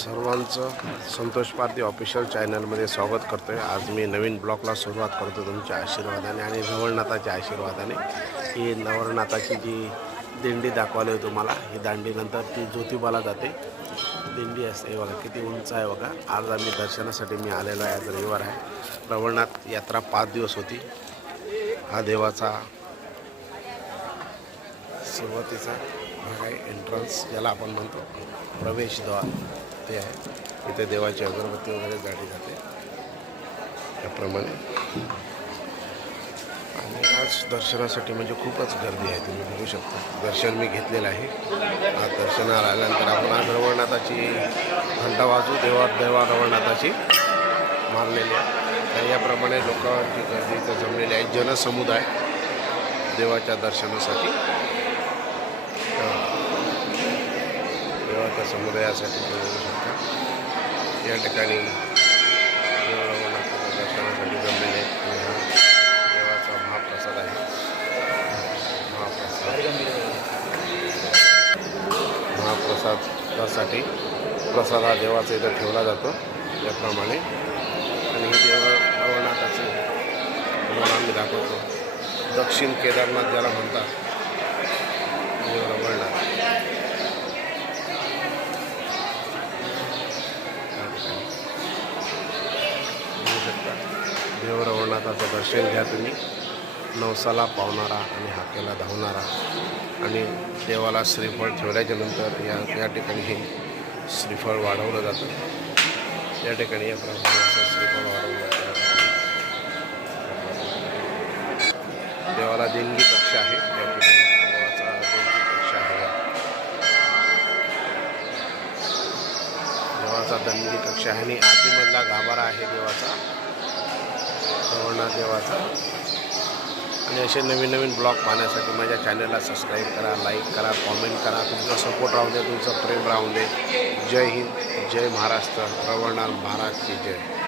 सर्वांचं संतोष पारधी ऑफिशियल चॅनलमध्ये स्वागत करतो आहे। आज मी नवीन ब्लॉगला सुरुवात करतो तुमच्या आशीर्वादाने आणि नवरनाथाच्या आशीर्वादाने। ही नवरनाथाची जी दिंडी दाखवली आहे तुम्हाला, ही दांडीनंतर ती ज्योतिबाला जाते दिंडी असते। बघा किती उंच आहे बघा। आज आम्ही दर्शनासाठी मी आलेलो आहे। आज रविवार आहे। नवरनाथ यात्रा 5 दिवस होती। हा देवाचा सुरुवातीचा भाग आहे, एंट्रन्स ज्याला आपण म्हणतो, प्रवेशद्वार ते आहे। इथे देवाची अगरबत्ती वगैरे जाळली जाते त्याप्रमाणे। आणि आज दर्शनासाठी म्हणजे खूपच गर्दी आहे, तुम्ही बघू शकता। दर्शन मी घेतलेलं आहे। आज दर्शनाला आल्यानंतर आपण आज रवळनाथाची घंटा वाजू देवा रवळनाथाची मारलेली आहे। तर याप्रमाणे लोकांची गर्दी इथं जमलेली आहे, जनसमुदाय देवाच्या दर्शनासाठी, देवाच्या समुदायासाठी बघू शकता। या ठिकाणी रवळनाथाच्या दर्शनासाठी जमलेले हा देवाचा महाप्रसाद आहे। महाप्रसादासाठी प्रसाद हा देवाचा इथं ठेवला जातो याप्रमाणे। आणि रवळनाथाचे तुम्हाला आम्ही दाखवतो, दक्षिण केदारनाथ ज्याला म्हणतात, देव रवळनाथ। देव रवळनाथाचं दर्शन घ्या तुम्ही। नवसाला पावणारा आणि हाकेला धावणारा, आणि देवाला श्रीफळ ठेवल्याच्या नंतर या ठिकाणी हे श्रीफळ वाढवलं जातं। या ठिकाणी या प्रमाणे श्रीफळ वाढवलं जातं। देवाला देणगी कक्ष आहे, या ठिकाणी देवाचा देणगी कक्ष आहे। देवाचा देणगी कक्ष आहे आणि आतमधला गाभारा आहे देवाचा, रवळनाथ देवाचा। आणि असे नवीन नवीन ब्लॉग पाहण्यासाठी माझ्या चॅनलला सबस्क्राईब करा, लाईक करा, कॉमेंट करा। तुमचा सपोर्ट राहू दे, तुमचं प्रेम राहू दे। जय हिंद, जय महाराष्ट्र, रवळनाथ महाराज की जय।